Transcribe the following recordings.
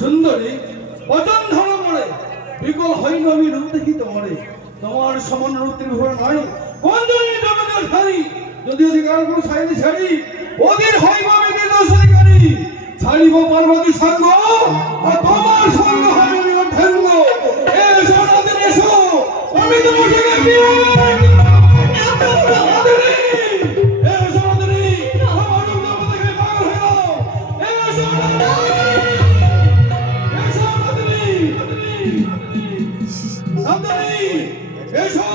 সুন্দরী বচন ধর্ম মরে বিকল হই নবী রূপ দেখি তোমারে তোমার সমান রূপ ত্রিভুবন নয় কোন জন্য জগতের ছাড়ি যদি অধিকার কোন সাইডে ছাড়ি ওদের হইব মেদে দোষ অধিকারী ছাড়িব পার্বতী সঙ্গ আর তোমার সঙ্গ হবে অর্ধাঙ্গ এসো নদী এসো তো মশাকে এসো নন্দিনী, আমার রূপ দেখে পাগল হয়ে গেল। এসো নন্দিনী, নন্দিনী, এসো।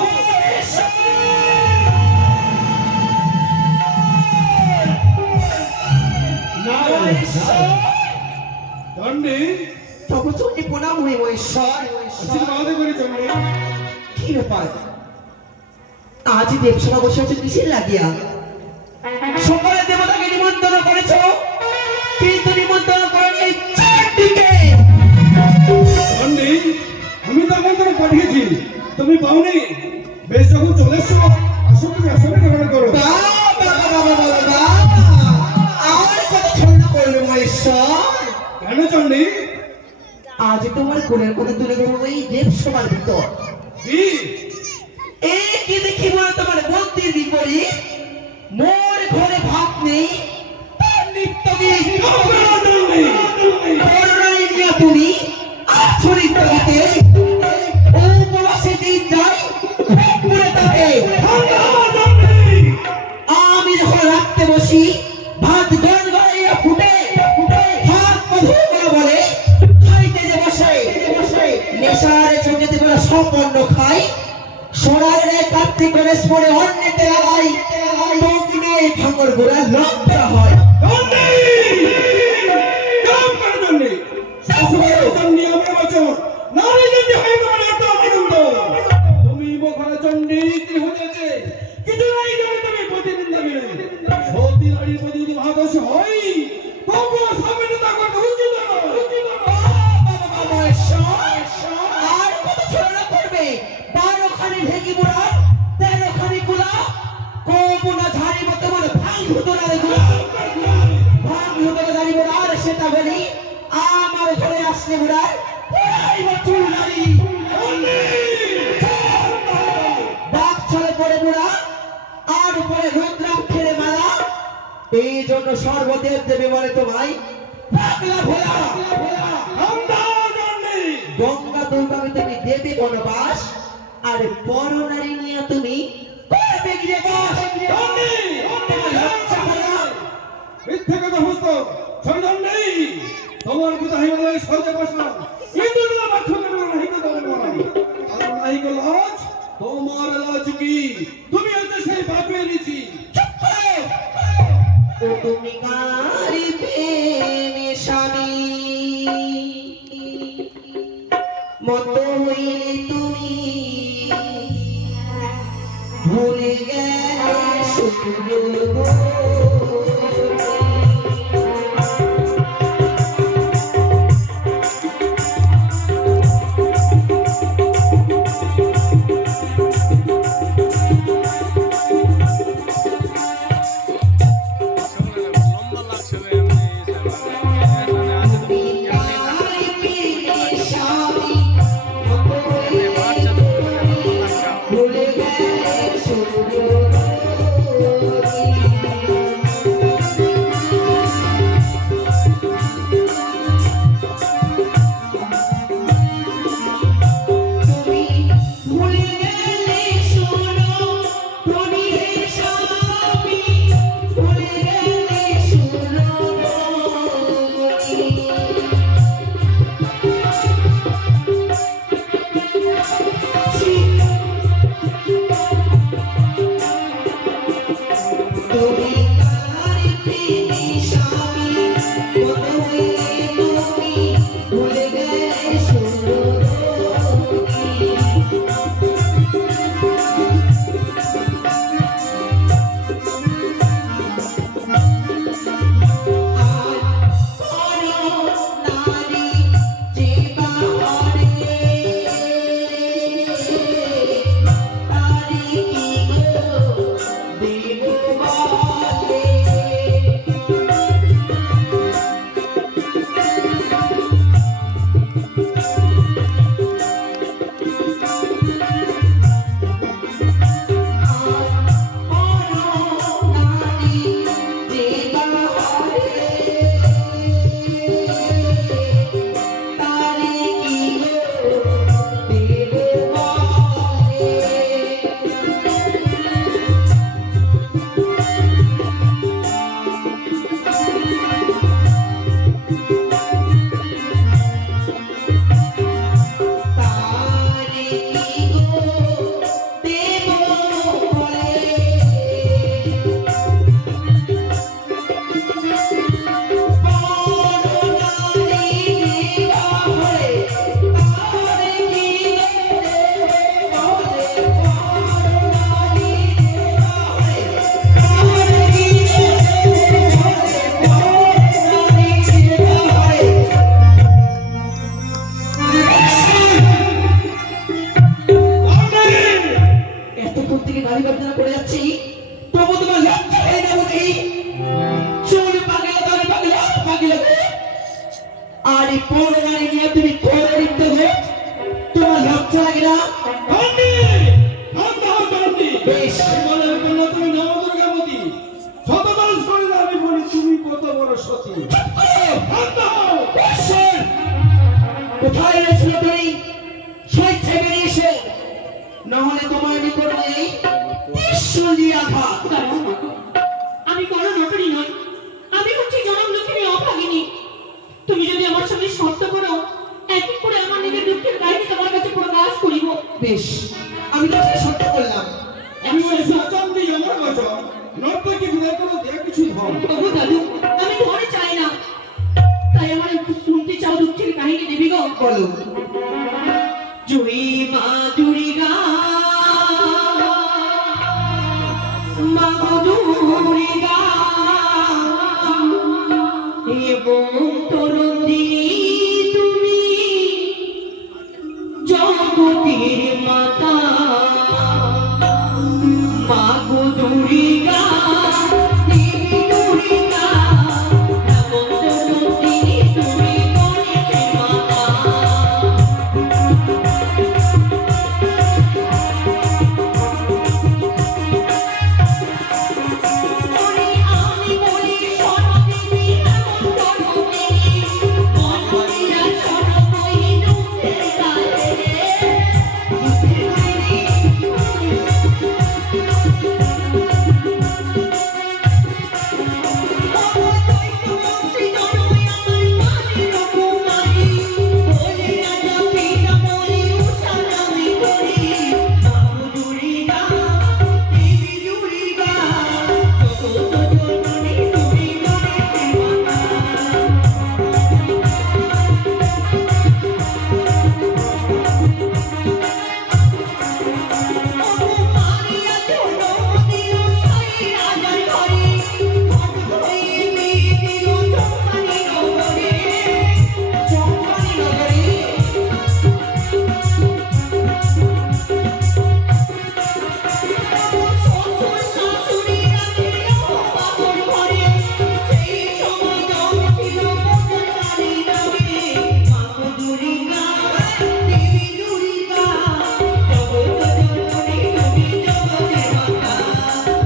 চণ্ডী, তবু চণ্ডী প্রণাম হই মহেশ্বর। আশীর্বাদ করি চণ্ডী। কি ব্যাপার, আজ দেবসভা বসে আছে কিসের লাগিয়া? সকলে দেবতাকে নিমন্ত্রণ করেছ, কিন্তু নিমন্ত্রণ করেন এই চণ্ডীকে। চণ্ডী, আমি তো আমন্ত্রণ পাঠিয়েছি, তুমি পাওনি। বেশ, যখন চলে এসছো, আসো তুমি আসলে গ্রহণ করো। আমার কথা ছন্দ করবে মহেশ্বর। কেন চণ্ডী? আজ তোমার গুণের কথা তুলে ধরবো এই দেবসভার ভিতর। কি? এই কি দেখি বলে তোমার মন্দির বিপরীত, মোর ঘরে ভাত নেই, তার নিত্য গীত। করুণায় নিয়ে তুমি আছো নিত্য গীতে, উপবাসে দিন যাই পুরে তাকে। আমি যখন রাখতে বসি, ভাত গড় গড়াইয়া ফুটে, হাত মধু বলে খাইতে যে বসে, নেশারে চোখেতে বলে সম্পন্ন খাই, সোনারে কার্তিক গণেশ পরে অন্যতে লাগাই, তৌকিনে ঠাকুর গোড়া লজ্জা হয়। চণ্ডী! কাম করো চণ্ডী! শাশুড়ি চণ্ডী আমার বচন, নারী যদি হয় তোমার এত আনন্দ। তুমি মুখরা চণ্ডী কি হয়েছে? কিছু নাই জানি তুমি প্রতিনিন্দা মেনে। সতী নারীর প্রতি যদি মহাদোষ হয়, তবুও স্বামীনতা করতে উচিত নয়। আর কত ছলনা করবে? 12 খানি ভেগি বুড়া, 13 খানি কুলা, কোমনা ঝাড়িব তোমার ভাই হুতলারে গুলা। ভাই হুতলা ঝাড়িব আর সেটা বলি, আমার ঘরে আসলে বুড়া পড়াইব চুল নারী। বাপ ছলে পড়ে বুড়া, আর উপরে রুদ্রাক্ষের মালা। এই জন্য সর্বদেব দেবে বলে তোমায় পাগলা ভোলা। গঙ্গা দুর্গাকে তুমি দেবে বনবাস, আর বড় নারী নিয়ে তুমি করবে গিয়ে বাস। মিথ্যে কথা হস্ত সন্ধান নেই। তোমার পিতা হিমালয় সর্বে বসলাম, কিন্তু তোমার বাচ্চাকে নাহি তো তোমার মরাই। আর নাহি গো লাজ, তোমার লাজ কি? তুমি হচ্ছে সেই বাপের নিচি। চুপ করো। ও তুমি কারি প্রেমে স্বামী, মত হইলে তুমি ভুলে গেলে শুধু। ভুলে গেলে শুধু। পরনারী নিয়ে তুমি করে লিপ্ত হয়ে তোমার লজ্জা লাগে না? কান্তি কান্ত হও কান্তি বেশ। বলের কন্যা তুমি নবদুর্গাবতী শতদল করে আমি বলি তুমি কত বড় সতী কান্ত হও ঈশ্বর, কোথায় গেছিল তুমি? স্বেচ্ছায় বেরিয়ে এসো, নাহলে তোমার নিকট এই ত্রিশূল আঘাত। দাঁড়াও মা গো, আমি কোনো নটরি নই, আমি হচ্ছি জনম দুঃখিনী অভাগিনী। তুমি যদি আমার সঙ্গে শর্ত করো, এক এক করে আমার নিজের দুঃখের কাহিনী তোমার কাছে প্রকাশ করিব। বেশ, আমি তো সে সত্য করলাম। আমি বলি সচন দিই আমার বচন নর্তকে বিদায় করো দেয়া কিছু ধন তবু দাদু, আমি ধরে চাই না, তাই আমার একটু শুনতে চাও দুঃখের কাহিনী দেবী গো। বলো। জয়ী মা দুর্গা, মা গো দুর্গা, এবং তরুণী তুমি জগতের মাতা, মা গো দুর্গা, দেবী দুর্গা, এবং তরুণী তুমি গণেশের মাতা। আমি বলি সরদেবী এমন তরুণী, মনমনিরা সরবই দুঃখের কালে, দুঃখের কালে। অবৈতবংশী জনই আমার মায়ের কুমারী, বলে রাজা পিতা বলি উষা নামে করি, মা দুর্গা, দেবী দুর্গা, জগত জননী তুমি গণেশের মাতা। মারিয়া চলো দিল সাই রাজার ঘরে, ঘট হয়ে মেয়ে দিল চম্পানি নগরে, চম্পানি নগরে। শ্বশুর শাশুড়িরা ছিল বাপর ঘরে, সেই সময় জম ছিল পদ্মনারী নামে, মা গো দুর্গা, দেবী দুর্গা, জগত জননী তুমি জগতের মাতা,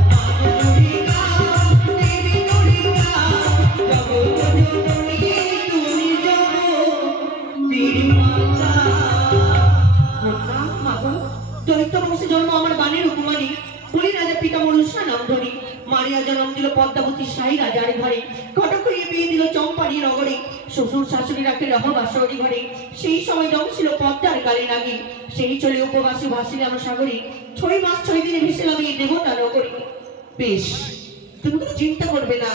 মা গো দুর্গা, দেবী দুর্গা, জগত জননী তুমি জগতের মাতা। মাগো, দৈত্য বংশে জন্ম আমার বাণীর উপমানী, বলি রাজা পিতা মনুষ্য নাম ধরি, মারিয়া জন্ম দিল পদ্মাবতী সাই রাজার ঘরে, ঘটক হয়ে বিয়ে দিল চম্পানি নগরে, শ্বশুর শাশুড়ি রাখে রহবাসরি ঘরে, সেই সময় জম ছিল পদ্মার কালে নাগি, সেই চলে উপবাসী ভাসিলাম সাগরে, 6 মাস 6 দিনে ভেসেলাম এই দেবতা নগরী। বেশ, তুমি কোনো চিন্তা করবে না,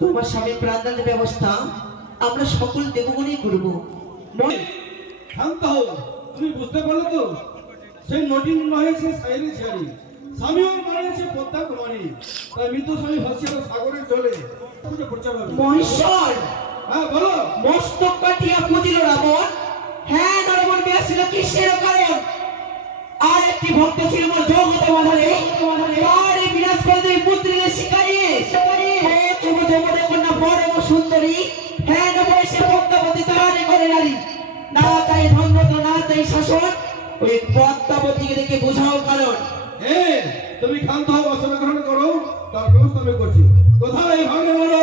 তোমার স্বামী প্রাণদানের ব্যবস্থা আমরা সকল দেবগণই করবো। মনে শান্ত হও তুমি বুঝতে পারলে তো সেই নটিন নহে সে সাইরে ছাড়ি স্বামীও মানেছে পদ্মা কুমারী তাই মৃত স্বামী ভাসিয়াল সাগরের জলে খুঁজে প্রচার হবে মহেশ্বর, হ্যাঁ বলো মস্তক কাটিয়া পুজিল রাবণ, হ্যাঁ নরবণ বিয়াছিল কিসের কারণ? আর একটি ভক্ত ছিল মোর জগত বাধারে, তার এই বিনাশ করে দেবী পুত্রীদের শিকারিয়ে, হ্যাঁ তুমি যমদের কন্যা পরম সুন্দরী, হ্যাঁ নবয়সে পদ্মাবতী তাহারে করে নারী, না চাই ধন্য না চাই শাসন, ওই পদ্মাবতীকে দেখে বোঝাও কারণ। তুমি ক্ষান্ত হও আসনে গ্রহণ করো তার ব্যবস্থা আমি করছি কোথায় ভাগে বলো